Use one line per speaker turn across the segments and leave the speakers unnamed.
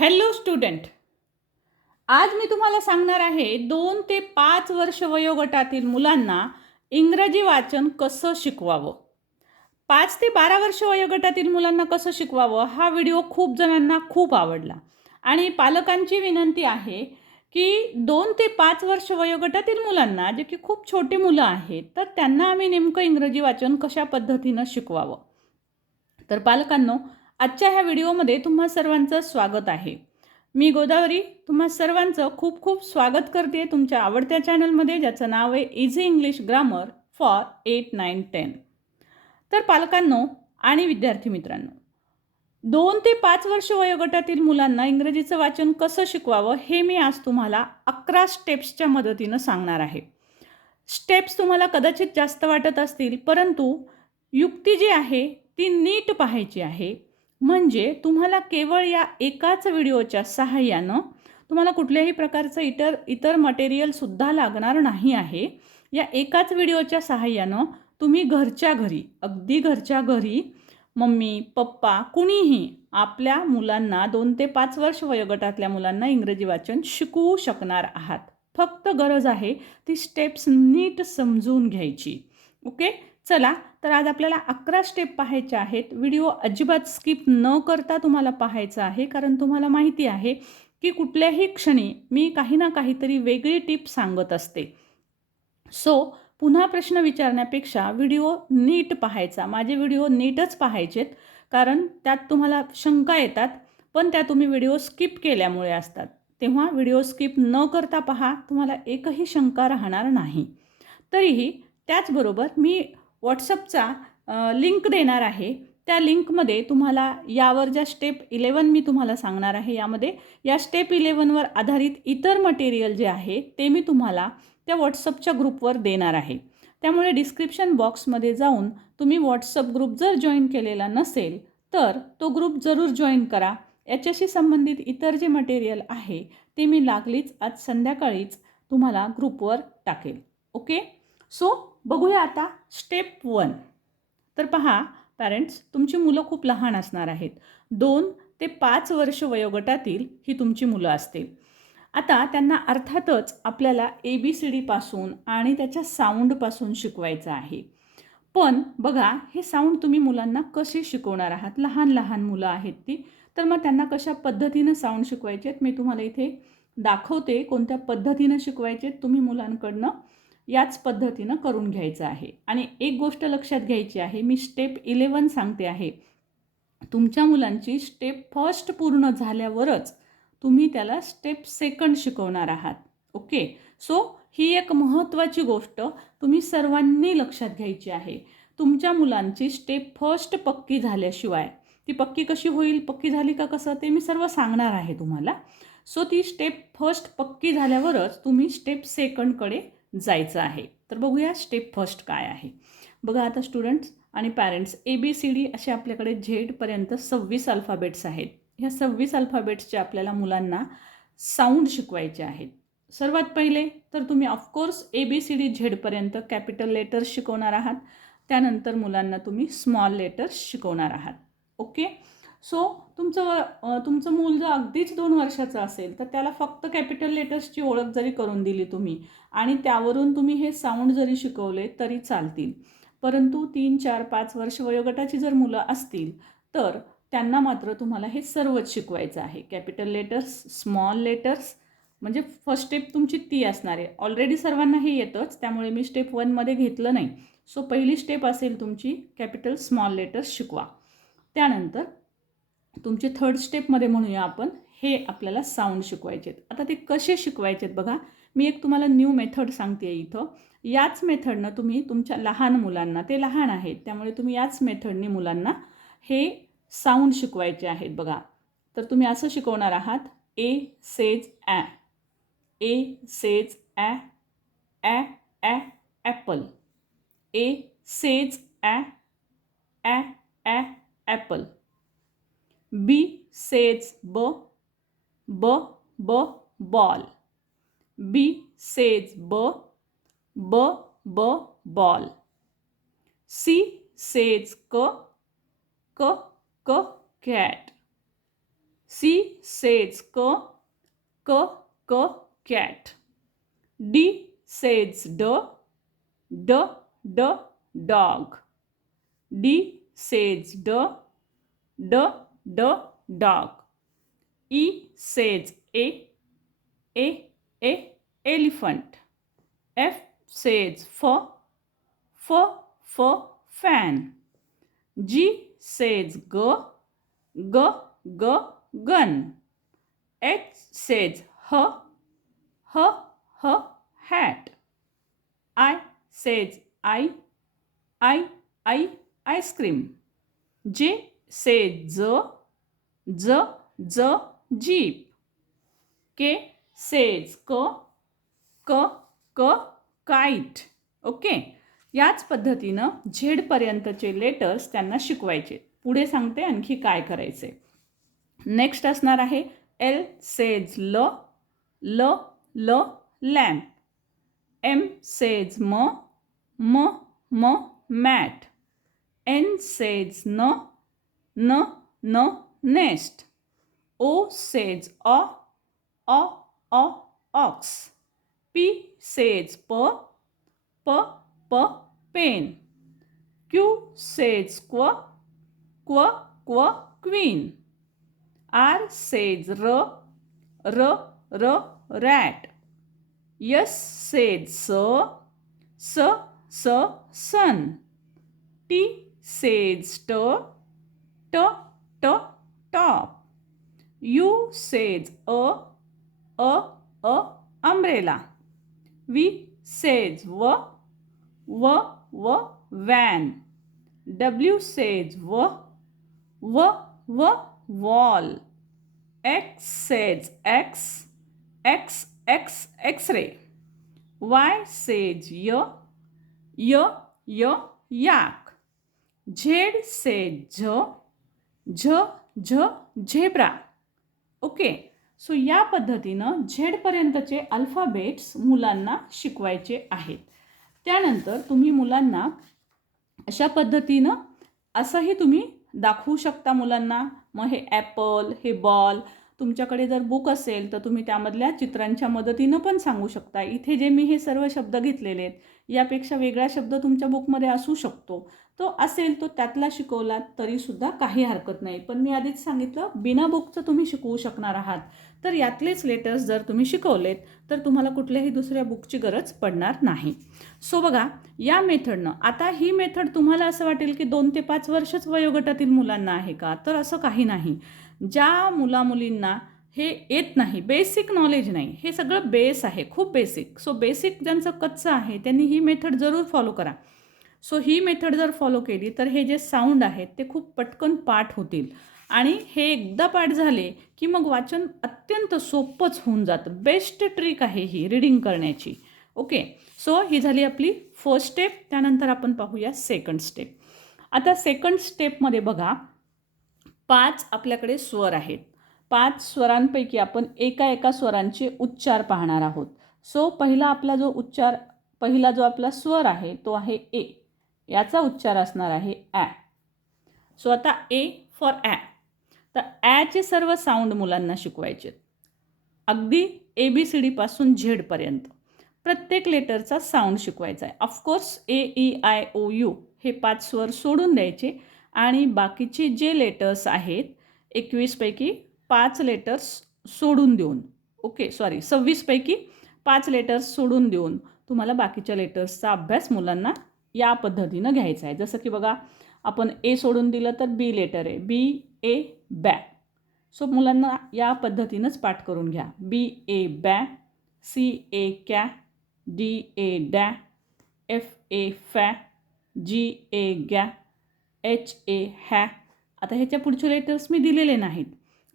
Hello student. आज मी तुम्हाला सांगणार आहे दोन ते पाच वर्ष वयोगटातील मुलांना इंग्रजी वाचन कसं शिकवावं. पाच ते बारा वर्ष वयोगटातील मुलांना कसं शिकवावं हा व्हिडिओ खूप जणांना खूप आवडला. आणि पालकांची विनंती आहे की दोन ते पाच वर्ष वयोगटातील मुलांना जे की खूप छोटी मुलं आहेत तर त्यांना आम्ही नेमकं इंग्रजी वाचन कशा पद्धतीनं शिकवावं. तर पालकांनो आजच्या ह्या व्हिडिओमध्ये तुम्हा सर्वांचं स्वागत आहे. मी गोदावरी तुम्हा सर्वांचं खूप खूप स्वागत करते तुमच्या आवडत्या चॅनलमध्ये ज्याचं नाव आहे easy English grammar for eight nine ten तर पालकांनो आणि विद्यार्थी मित्रांनो दोन ते पाच वर्ष वयोगटातील मुलांना इंग्रजीचं वाचन कसं शिकवावं हे मी आज तुम्हाला अकरा स्टेप्सच्या मदतीनं सांगणार आहे. स्टेप्स तुम्हाला कदाचित जास्त वाटत असतील परंतु युक्ती जी आहे ती नीट पाहायची आहे. म्हणजे तुम्हाला केवळ या एकाच व्हिडिओच्या सहाय्यानं तुम्हाला कुठल्याही प्रकारचं इतर इतर मटेरियलसुद्धा लागणार नाही आहे. या एकाच व्हिडिओच्या सहाय्यानं तुम्ही घरच्या घरी अगदी घरच्या घरी मम्मी पप्पा कुणीही आपल्या मुलांना दोन ते पाच वर्ष वयोगटातल्या मुलांना इंग्रजी वाचन शिकवू शकणार आहात. फक्त गरज आहे ती स्टेप्स नीट समजून घ्यायची. ओके? चला तर आज आपल्याला अकरा स्टेप पाहायच्या आहेत. व्हिडिओ अजिबात स्किप न करता तुम्हाला पाहायचा आहे कारण तुम्हाला माहिती आहे की कुठल्याही क्षणी मी काही ना काहीतरी वेगळी टिप सांगत असते. सो पुन्हा प्रश्न विचारण्यापेक्षा व्हिडिओ नीट पाहायचा. माझे व्हिडिओ नीटच पाहायचेत कारण त्यात तुम्हाला शंका येतात पण त्या तुम्ही व्हिडिओ स्किप केल्यामुळे असतात. तेव्हा व्हिडिओ स्किप न करता पहा तुम्हाला एकही शंका राहणार नाही. तरीही त्याचबरोबर मी व्हॉट्सअपचा लिंक देणार आहे. त्या लिंकमध्ये तुम्हाला यावर ज्या स्टेप इलेवन मी तुम्हाला सांगणार आहे यामध्ये या स्टेप इलेवनवर आधारित इतर मटेरियल जे आहे ते मी तुम्हाला त्या व्हॉट्सअपच्या ग्रुपवर देणार आहे. त्यामुळे डिस्क्रिप्शन बॉक्समध्ये जाऊन तुम्ही व्हॉट्सअप ग्रुप जर जॉईन केलेला नसेल तर तो ग्रुप जरूर जॉईन करा. याच्याशी संबंधित इतर जे मटेरियल आहे ते मी लागलीच आज संध्याकाळीच तुम्हाला ग्रुपवर टाकेल. ओके? सो बघूया आता स्टेप वन तर पहा पॅरेंट्स तुमची मुलं खूप लहान असणार आहेत. दोन ते पाच वर्ष वयोगटातील ही तुमची मुलं असतील. आता त्यांना अर्थातच आपल्याला ए बी सी डीपासून आणि त्याच्या साऊंडपासून शिकवायचं आहे. पण बघा हे साऊंड तुम्ही मुलांना कसे शिकवणार आहात? लहान लहान मुलं आहेत ती. तर मग त्यांना कशा पद्धतीनं साऊंड शिकवायचे आहेत? मी तुम्हाला इथे दाखवते कोणत्या पद्धतीनं शिकवायचे तुम्ही मुलांकडनं. याच पद्धतीनं करून घ्यायचं आहे. आणि एक गोष्ट लक्षात घ्यायची आहे मी स्टेप इलेवन सांगते आहे. तुमच्या मुलांची स्टेप फर्स्ट पूर्ण झाल्यावरच तुम्ही त्याला स्टेप सेकंड शिकवणार आहात. ओके सो ही एक महत्त्वाची गोष्ट तुम्ही सर्वांनी लक्षात घ्यायची आहे. तुमच्या मुलांची स्टेप फर्स्ट पक्की झाल्याशिवाय ती पक्की कशी होईल पक्की झाली का कसं ते मी सर्व सांगणार आहे तुम्हाला. सो ती स्टेप फर्स्ट पक्की झाल्यावरच तुम्ही स्टेप सेकंडकडे जायचं आहे. तर बघूया स्टेप फर्स्ट काय आहे. बघा आता स्टुडंट्स आणि parents A B C D असे आपल्याकडे झेडपर्यंत सव्वीस अल्फाबेट्स आहेत. ह्या सव्वीस अल्फाबेट्सचे आपल्याला मुलांना साऊंड शिकवायचे आहेत. सर्वात पहिले तर तुम्ही of course A B C D झेडपर्यंत capital letters शिकवणार आहात. त्यानंतर मुलांना तुम्ही स्मॉल लेटर्स शिकवणार आहात. ओके सो तुमचं तुमचं मूल जर अगदीच दोन वर्षाचं असेल तर त्याला फक्त कॅपिटल लेटर्सची ओळख जरी करून दिली तुम्ही आणि त्यावरून तुम्ही हे साऊंड जरी शिकवले तरी चालतील. परंतु तीन चार पाच वर्ष वयोगटाची जर मुलं असतील तर त्यांना मात्र तुम्हाला हे सर्वच शिकवायचं आहे. कॅपिटल लेटर्स स्मॉल लेटर्स म्हणजे फर्स्ट स्टेप तुमची ती असणार आहे. ऑलरेडी सर्वांना हे येतंच त्यामुळे मी स्टेप वनमध्ये घेतलं नाही. सो पहिली स्टेप असेल तुमची कॅपिटल स्मॉल लेटर्स शिकवा. त्यानंतर तुमचे थर्ड स्टेपमध्ये म्हणूया आपण हे आपल्याला साऊंड शिकवायचे आहेत आता ते कसे शिकवायचे आहेत बघा. मी एक तुम्हाला न्यू मेथड सांगते इथं. याच मेथडनं तुम्ही तुमच्या लहान मुलांना ते लहान आहेत त्यामुळे तुम्ही याच मेथडने मुलांना हे साऊंड शिकवायचे आहेत बघा. तर तुम्ही असं शिकवणार आहात A says a A says a a a apple A says a a a apple B says b b b ball B says b b ब ball she says k k क cat she says k k क cat D says d d d dog D says d d d dog E says e e a, elephant. F says for f, for fan. G says go go go gun. H says h, h, h, hat. I says I, I, I, ice cream. J says z, z, z, jeep. K says k k k kite okay? याच पद्धतीनं झेडपर्यंतचे letters त्यांना शिकवायचे. पुढे सांगते आणखी काय करायचे. Next असणार आहे एल सेज ल ल ल लॅम्प एम सेज म म म mat N says n n n nest O says o o or ox. P says per, per, per, pain. Q says qua, qua, qua, queen. R says r, r, r, rat. S says sir, sir, sir, sun. T says tur, tur, tur, top. U says a, u u umbrella V says v v v van W says w w w wall X says x x x X ray Y says y y y yak Z says झ झ झ zebra okay so या पद्धतीनं झेडपर्यंतचे alphabets मुलांना शिकवायचे आहेत. त्यानंतर तुम्ही मुलांना अशा पद्धतीनं असंही तुम्ही दाखवू शकता मुलांना. मग हे ॲपल हे बॉल तुमच्याकडे जर बुक असेल तर तुम्ही त्यामधल्या चित्रांच्या मदतीनं पण सांगू शकता. इथे जे मी हे सर्व शब्द घेतलेले आहेत यापेक्षा वेगळा शब्द तुमच्या बुकमध्ये असू शकतो. तो असेल तो त्यातला शिकवला तरीसुद्धा काही हरकत नाही. पण मी आधीच सांगितलं बिना बुकचं तुम्ही शिकवू शकणार आहात. तर यातलेच लेटर्स जर तुम्ही शिकवलेत तर तुम्हाला कुठल्याही दुसऱ्या बुकची गरज पडणार नाही. सो बघा या मेथडनं आता ही मेथड तुम्हाला असं वाटेल की दोन ते पाच वर्षच वयोगटातील मुलांना आहे का? तर असं काही नाही. ज्या मुलामुलींना हे येत नाही बेसिक नॉलेज नाही हे सगळं बेस आहे खूप बेसिक सो बेसिक ज्यांचं कच्चं आहे त्यांनी ही मेथड जरूर फॉलो करा. सो ही मेथड जर फॉलो केली तर हे जे साऊंड आहेत ते खूप पटकन पाठ होतील. आणि हे एकदा पाठ झाले की मग वाचन अत्यंत सोपंच होऊन जातं. बेस्ट ट्रिक आहे ही रिडिंग करण्याची. ओके सो ही झाली आपली फर्स्ट स्टेप त्यानंतर आपण पाहूया सेकंड स्टेप आता सेकंड स्टेपमध्ये बघा पाच आपल्याकडे स्वर आहेत. पाच स्वरांपैकी आपण एका एका स्वरांचे उच्चार पाहणार आहोत. सो पहिला आपला जो उच्चार पहिला जो आपला स्वर आहे तो आहे ए याचा उच्चार असणार आहे ॲ सो आता ए फॉर ॲ तर ॲचे सर्व साऊंड मुलांना शिकवायचे अगदी ए बी सी डीपासून झेडपर्यंत प्रत्येक लेटरचा साऊंड शिकवायचा आहे of course A E I O U हे पाच स्वर सोडून द्यायचे आणि बाकीचे जे लेटर्स आहेत एकवीसपैकी पाच लेटर्स सोडून देऊन. ओके सॉरी सव्वीसपैकी पाच लेटर्स सोडून देऊन तुम्हाला बाकीच्या लेटर्सचा अभ्यास मुलांना या पद्धतीनं घ्यायचा आहे जसं की बघा आपण ए सोडून दिलं तर बी लेटर आहे बी ए बॅ. सो मुलांना या पद्धतीनंच पाठ करून घ्या. बी ए बॅ. सी ए कॅ. D A डॅ. F A फॅ. जी ए गॅ. एच ए हॅ. आता ह्याच्या पुढचे लेटर्स मी दिलेले नाहीत.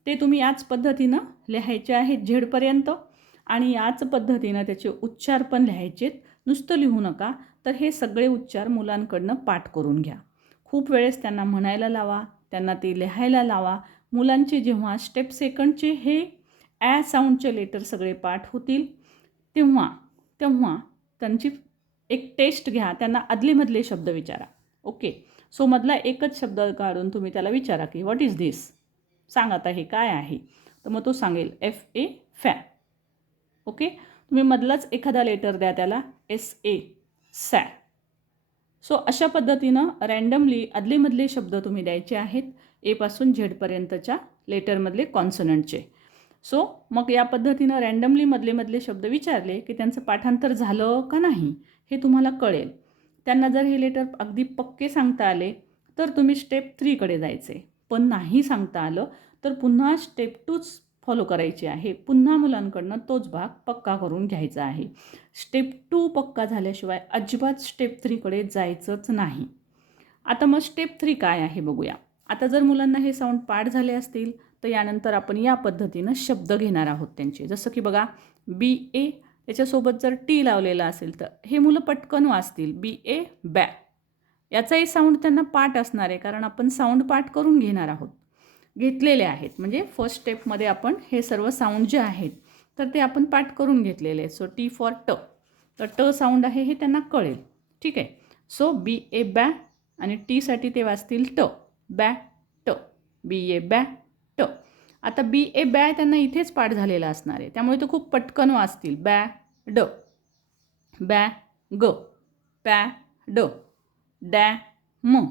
ते तुम्ही याच पद्धतीनं लिहायचे आहेत झेडपर्यंत आणि याच पद्धतीनं त्याचे उच्चार पण लिहायचेत नुसतं लिहू नका. तर हे सगळे उच्चार मुलांकडनं पाठ करून घ्या. खूप वेळेस त्यांना म्हणायला लावा. त्यांना ते लिहायला लावा. मुलांचे जेव्हा स्टेप सेकंडचे हे ॲ साऊंडचे लेटर सगळे पाठ होतील तेव्हा तेव्हा त्यांची एक टेस्ट घ्या. त्यांना अदलेमधले शब्द विचारा. ओके सो मधला एकच शब्द काढून तुम्ही त्याला विचारा की व्हॉट इज दिस सांग आता हे काय आहे. तर मग तो सांगेल एफ ए फॅ ओके तुम्ही मधलाच एखादा लेटर द्या त्याला एस ए सॅ सो अशा पद्धतीनं रँडमली अदलेमधले शब्द तुम्ही द्यायचे आहेत एपासून झेडपर्यंतच्या लेटरमधले कॉन्सनंटचे. सो मग या पद्धतीनं रँडमली मधले मधले शब्द विचारले की त्यांचं पाठांतर झालं का नाही हे तुम्हाला कळेल. त्यांना जर हे लेटर अगदी पक्के सांगता आले तर तुम्ही स्टेप थ्रीकडे जायचे. पण नाही सांगता आलं तर पुन्हा स्टेप टूच फॉलो करायची आहे. पुन्हा मुलांकडनं तोच भाग पक्का करून घ्यायचा आहे. स्टेप टू पक्का झाल्याशिवाय अजिबात स्टेप थ्रीकडे जायचंच नाही. आता मग स्टेप थ्री काय आहे बघूया. आता जर मुलांना हे साऊंड पाठ झाले असतील तर यानंतर आपण या पद्धतीनं शब्द घेणार आहोत त्यांचे. जसं की बघा बी ए त्याच्यासोबत जर टी लावलेला असेल तर हे मुलं पटकन वाचतील. बी ए बॅ याचाही साऊंड त्यांना पाठ असणार आहे कारण आपण साऊंड पाठ करून घेणार आहोत. घेतलेले आहेत. म्हणजे फर्स्ट स्टेपमध्ये आपण हे सर्व साऊंड जे आहेत तर ते आपण पाठ करून घेतलेले आहेत. सो टी फॉर ट तर ट साऊंड आहे हे त्यांना कळेल. ठीक आहे? सो बी ए बॅ आणि टीसाठी ते वाचतील ट बॅ ट बी ए बॅ ट आता बी ए बॅ त्यांना इथेच पाठ झालेला असणार आहे. त्यामुळे ते खूप पटकन वाचतील. बॅ ड बॅ ग पॅ ड डॅ म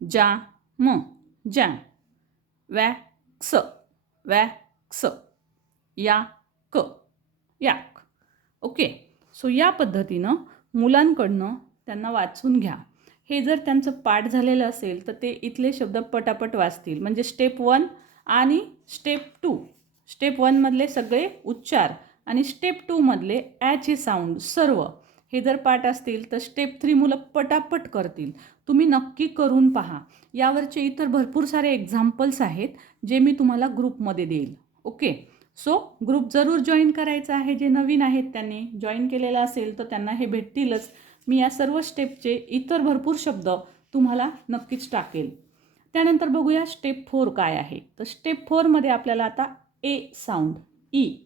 जा म जॅ वॅक्स वॅक्स या क याक ओके सो या पद्धतीनं मुलांकडनं त्यांना वाचून घ्या. हे जर त्यांचं पाठ झालेलं असेल तर ते इथले शब्द पटापट वाचतील. म्हणजे स्टेप वन आणि स्टेप टू स्टेप वनमधले सगळे उच्चार आणि स्टेप टूमधले ॲच हे साऊंड सर्व हे जर पाठ असतील तर स्टेप थ्री मुलं पटापट करतील. तुम्ही नक्की करून पहा. यावरचे इतर भरपूर सारे एक्झाम्पल्स आहेत जे मी तुम्हाला ग्रुपमध्ये देईल. ओके? सो ग्रुप जरूर जॉईन करायचा आहे जे नवीन आहेत त्यांनी. जॉईन केलेलं असेल तर त्यांना हे भेटतीलच. मी या सर्व स्टेपचे इतर भरपूर शब्द तुम्हाला नक्कीच टाकेल. त्यानंतर बघूया स्टेप फोर काय आहे. तर स्टेप फोरमध्ये आपल्याला आता A sound E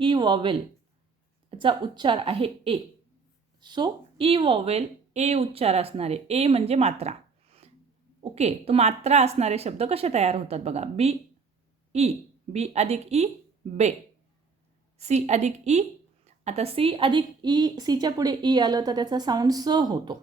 E vowel याचा उच्चार आहे A so E vowel A उच्चार असणारे ए म्हणजे मात्रा. ओके तो मात्रा असणारे शब्द कसे तयार होतात बघा? बी ई बी अधिक ई बे. सी अधिक ई. आता सी अधिक ई सीच्या पुढे ई आलं तर त्याचा साऊंड स होतो.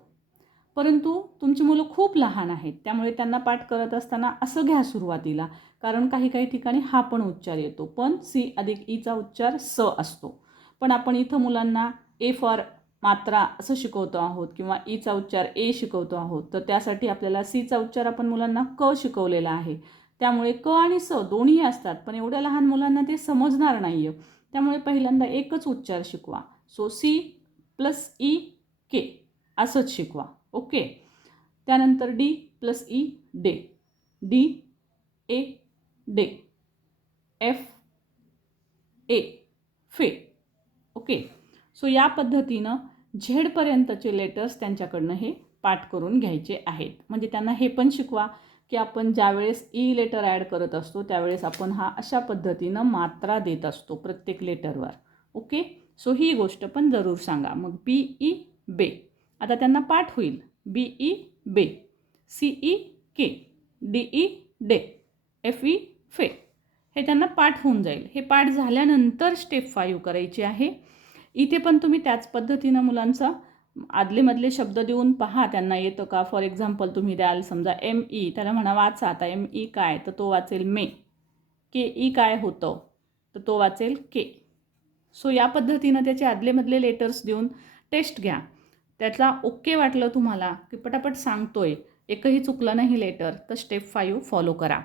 परंतु तुमची मुलं खूप लहान आहेत त्यामुळे त्यांना पाठ करत असताना असं घ्या सुरुवातीला कारण काही काही ठिकाणी हा पण उच्चार येतो. पण सी अधिक ईचा उच्चार स असतो. पण आपण इथं मुलांना ए फॉर मात्रा असं शिकवतो आहोत किंवा ईचा उच्चार ए शिकवतो आहोत तर त्यासाठी आपल्याला सीचा उच्चार आपण मुलांना क शिकवलेला आहे. त्यामुळे क आणि स दोन्ही असतात पण एवढ्या लहान मुलांना ते समजणार नाही आहे त्यामुळे पहिल्यांदा एकच उच्चार शिकवा. So C plus E ke असंच शिकवा. ओके? त्यानंतर D plus E de. D A de. F A. Fe. Okay? So या पद्धतीनं झेडपर्यंतचे लेटर्स त्यांच्याकडनं हे पाठ करून घ्यायचे आहेत. म्हणजे त्यांना हे पण शिकवा की आपण ज्यावेळेस ई लेटर ॲड करत असतो त्यावेळेस आपण हा अशा पद्धतीनं मात्रा देत असतो प्रत्येक लेटरवर ओके? सो ही गोष्ट पण जरूर सांगा. मग बी ई बे आता त्यांना पाठ होईल. B E be C E ke D E de F E fe हे त्यांना पाठ होऊन जाईल. हे पाठ झाल्यानंतर स्टेप फाईव्ह करायची आहे. इथे पण तुम्ही त्याच पद्धतीनं मुलांचा आदलेमधले शब्द देऊन पहा त्यांना येतं का? फॉर एक्झाम्पल तुम्ही द्याल समजा एम ई त्याला म्हणा वाचा आता एम ई काय? तर तो वाचेल मे. के ई काय होतं? तर तो वाचेल के. सो या पद्धतीनं त्याचे आदलेमधले लेटर्स देऊन टेस्ट घ्या. त्यातला ओके वाटलं तुम्हाला की पटापट सांगतोय एकही चुकलं नाही लेटर तर स्टेप फाईव्ह फॉलो करा.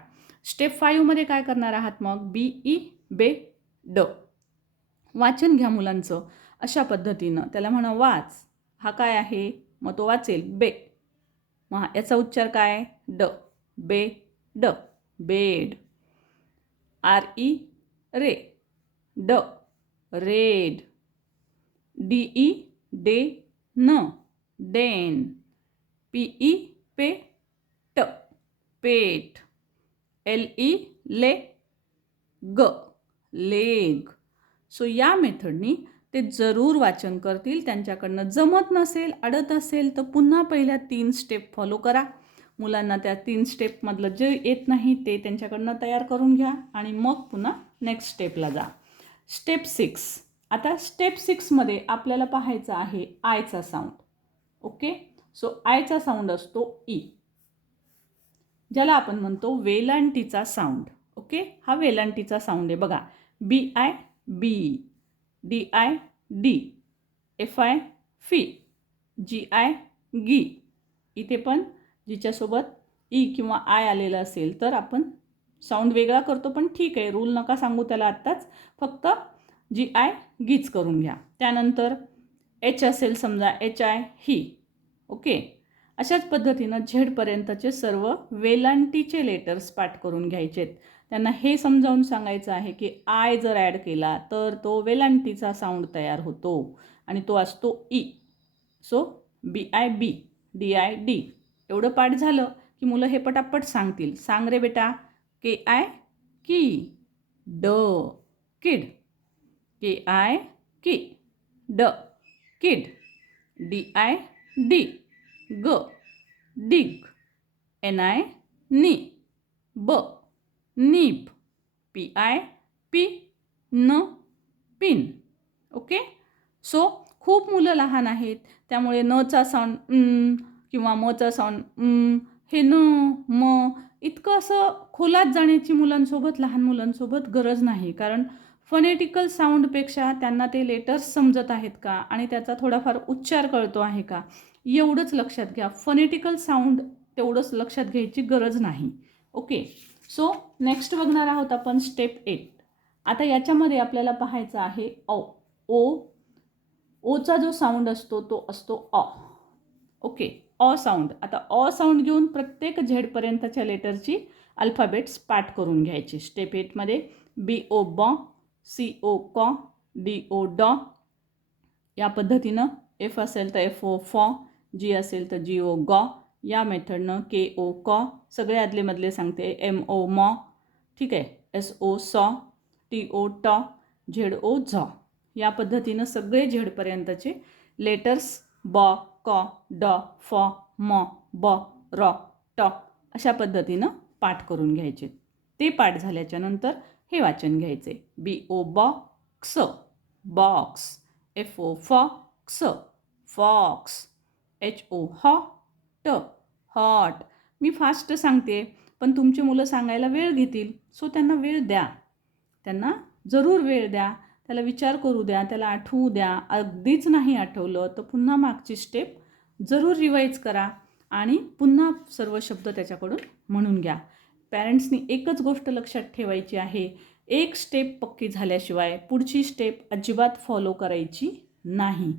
स्टेप फाईव्हमध्ये काय करणार आहात मग? बी ई बे ड वाचन घ्या मुलांचं. अशा पद्धतीनं. त्याला म्हणा वाच. हा काय आहे? मग तो वाचेल. बे. मग याचा उच्चार काय? D. Be. D. Bed. R. E. Re. D. Red. D. E. De. N. Den P. E. Pe. T. Pet. L. E. Le. G. Leg. So या मेथडनी ते जरूर वाचन करतील. त्यांच्याकडनं जमत नसेल अडत असेल तर पुन्हा पहिल्या तीन स्टेप फॉलो करा. मुलांना त्या तीन स्टेपमधलं जे येत नाही ते त्यांच्याकडनं तयार करून घ्या आणि मग पुन्हा नेक्स्ट स्टेपला जा. स्टेप सिक्स आता स्टेप सिक्समध्ये आपल्याला पाहायचं आहे आयचा साऊंड ओके सो आयचा साऊंड असतो ई ज्याला आपण म्हणतो वेलांटीचा साऊंड ओके हा वेलांटीचा साऊंड आहे. बघा. B I bi D I di F I fi G I gi इथे पण जिच्यासोबत ई किंवा आय आलेलं असेल तर आपण साऊंड वेगळा करतो पण ठीक आहे. रूल नका सांगू त्याला आत्ताच. फक्त जी आय गीच करून घ्या. त्यानंतर एच असेल समजा एच आय ही ओके? अशाच पद्धतीनं झेडपर्यंतचे सर्व वेलांटीचे लेटर्स पाठ करून घ्यायचेत. त्यांना हे समजावून सांगायचं आहे की आय जर ॲड केला तर तो वेलांटीचा साऊंड तयार होतो. आणि तो असतो E so B I bi D I di एवढं पाठ झालं की मुलं हे पटापट सांगतील. सांग रे बेटा. के आय की ड किड के आय की ड किड डी आय डी ग डिग N I ni b nip P I pi n pin. Okay? So खूप मुलं लहान आहेत. त्यामुळे नचा साऊंड किंवा मचा साऊंड हे न म इतकं असं खोलात जाण्याची मुलांसोबत लहान मुलांसोबत गरज नाही. कारण फनेटिकल साऊंडपेक्षा त्यांना ते लेटर्स समजत आहेत का? आणि त्याचा थोडाफार उच्चार कळतो आहे का? एवढंच लक्षात घ्या. फनेटिकल साऊंड तेवढंच लक्षात घ्यायची गरज नाही. ओके? सो नेक्स्ट बघणार आहोत आपण स्टेप एट आता याच्यामध्ये आपल्याला पाहायचं आहे ओ ओ. ओचा जो साऊंड असतो तो असतो ऑ ओके ऑ साऊंड आता ऑ साऊंड घेऊन प्रत्येक झेडपर्यंतच्या लेटरची अल्फाबेट्स पाठ करून घ्यायची. स्टेप एटमध्ये बी ओ बॉ सी ओ कॉ डी ओ डॉ या पद्धतीनं एफ असेल तर एफ ओ फॉ जी असेल तर जी ओ गॉ या मेथडनं के ओ कॉ सगळे आदलेमधले सांगते. एम ओ मॉ ठीक आहे. S O so T O to Z O zo. या पद्धतीनं सगळे झेडपर्यंतचे लेटर्स बॉ कॉ डॉ फॉ मॉ बॉ रॉ टॉ अशा पद्धतीनं पाठ करून घ्यायचे. ते पाठ झाल्याच्यानंतर हे वाचन घ्यायचे. B O box box F O fox fox H O ho t. Hot. मी फास्ट सांगते पण तुमची मुलं सांगायला वेळ घेतील सो त्यांना वेळ द्या. त्यांना जरूर वेळ द्या. त्याला विचार करू द्या त्याला आठवू द्या. अगदीच नाही आठवलं तर पुन्हा मागची स्टेप जरूर रिवाईज करा आणि पुन्हा सर्व शब्द त्याच्याकडून म्हणून घ्या. पॅरेंट्सनी एकच गोष्ट लक्षात ठेवायची आहे. एक स्टेप पक्की झाल्याशिवाय पुढची स्टेप अजिबात फॉलो करायची नाही.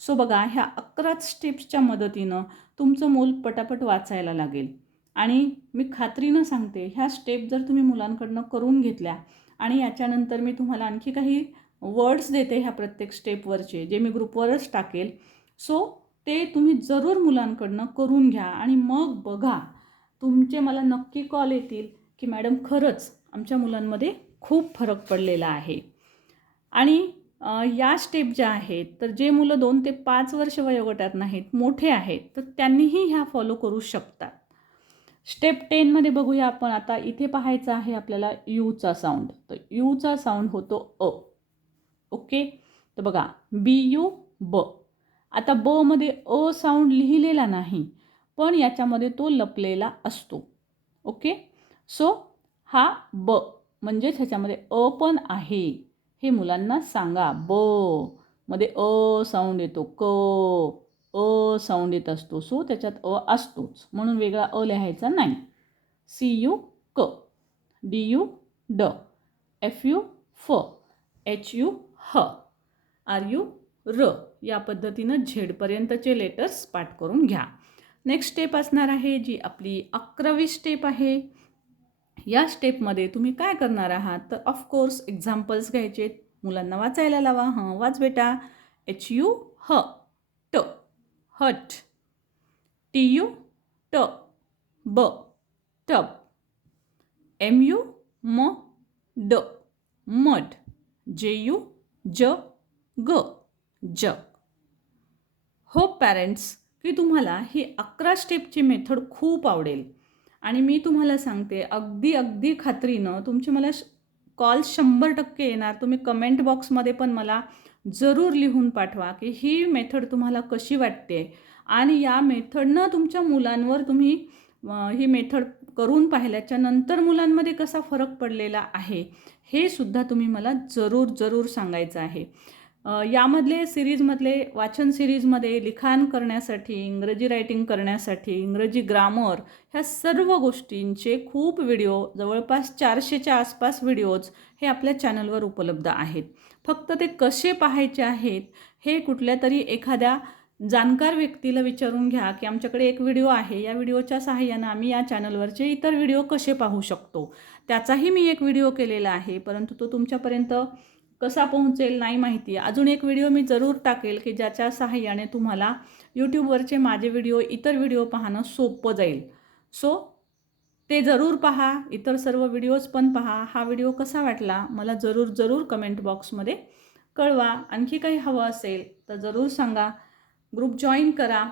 सो बघा ह्या अकराच स्टेप्सच्या मदतीनं तुमचं मूल पटापट वाचायला लागेल. आणि मी खात्रीनं सांगते ह्या स्टेप जर तुम्ही मुलांकडनं करून घेतल्या आणि याच्यानंतर मी तुम्हाला आणखी काही वर्ड्स देते ह्या प्रत्येक स्टेपवरचे जे मी ग्रुपवरच टाकेल. सो ते तुम्ही जरूर मुलांकडनं करून घ्या आणि मग बघा तुमचे मला नक्की कॉल येतील की मॅडम खरंच आमच्या मुलांमध्ये खूप फरक पडलेला आहे. आणि या स्टेप ज्या आहेत तर जे मुलं दोन ते पाच वर्ष वयोगटात नाहीत मोठे आहेत तर त्यांनीही ह्या फॉलो करू शकतात. स्टेप टेनमध्ये बघूया आपण आता इथे पाहायचं आहे आपल्याला यूचा साऊंड तर यूचा साऊंड होतो अ. ओके तर बघा बी यू ब. आता ब मध्ये अ साऊंड लिहिलेला नाही पण याच्यामध्ये तो लपलेला असतो. ओके सो हा ब म्हणजेच ह्याच्यामध्ये अ पण आहे. हे मुलांना सांगा. ब मध्ये अ साऊंड येतो. क अ साऊंड येत असतो. सो त्याच्यात अ असतोच. म्हणून वेगळा अ लिहायचा नाही. C U cu D U du F U fu H U hu R U ru या पद्धतीनं झेडपर्यंतचे लेटर्स पाठ करून घ्या. नेक्स्ट स्टेप असणार आहे जी आपली अकरावी स्टेप आहे. या स्टेपमध्ये तुम्ही काय करणार आहात? तर ऑफकोर्स एक्झाम्पल्स घ्यायचे. मुलांना वाचायला लावा. हं वाच बेटा. एच यू ह ट हट टी यू ट ब टप एम यू म ड मड जे यू ज ग जग होप पॅरेंट्स की तुम्हाला ही अकरा स्टेपची मेथड खूप आवडेल. आणि मी तुम्हाला सांगते अगदी अगदी खात्रीनं तुमचे मला कॉल शंभर टक्के येणार. तुम्ही कमेंट बॉक्समध्ये पण मला जरूर लिहून पाठवा की ही मेथड तुम्हाला कशी वाटते. आणि या मेथडनं तुमच्या मुलांवर तुम्ही ही मेथड करून पाहिल्याच्या नंतर मुलांमध्ये कसा फरक पडलेला आहे हे सुद्धा तुम्ही मला जरूर जरूर सांगायचं आहे. यामधले सिरीजमधले वाचन सिरीजमध्ये लिखाण करण्यासाठी इंग्रजी रायटिंग करण्यासाठी इंग्रजी ग्रामर ह्या सर्व गोष्टींचे खूप व्हिडिओ जवळपास चारशेच्या आसपास व्हिडिओज हे आपल्या चॅनलवर उपलब्ध आहेत. फक्त ते कसे पाहायचे आहेत हे कुठल्या तरी एखाद्या जाणकार व्यक्तीला विचारून घ्या की आमच्याकडे एक व्हिडिओ आहे या व्हिडिओच्या सहाय्यानं आम्ही या चॅनलवरचे इतर व्हिडिओ कसे पाहू शकतो? त्याचाही मी एक व्हिडिओ केलेला आहे परंतु तो तुमच्यापर्यंत कसा पोहोचेल नाही माहिती. अजून एक व्हिडिओ मी जरूर टाकेल की ज्याच्या सहाय्याने तुम्हाला यूट्यूबवरचे माझे व्हिडिओ इतर व्हिडिओ पाहणं सोपं जाईल. सो ते जरूर पहा. इतर सर्व व्हिडिओज पण पहा. हा व्हिडिओ कसा वाटला मला जरूर जरूर कमेंट बॉक्समध्ये कळवा. आणखी काही हवं असेल तर जरूर सांगा. ग्रुप जॉईन करा.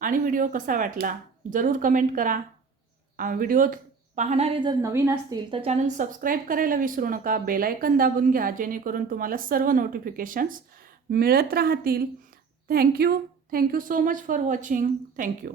आणि व्हिडिओ कसा वाटला? जरूर कमेंट करा. व्हिडिओ पाहणारे जर नवीन असतील तर चॅनल सबस्क्राईब करायला विसरू नका. बेलायकन दाबून घ्या जेणेकरून तुम्हाला सर्व नोटिफिकेशन्स मिळत राहतील. Thank you thank you so much for watching thank you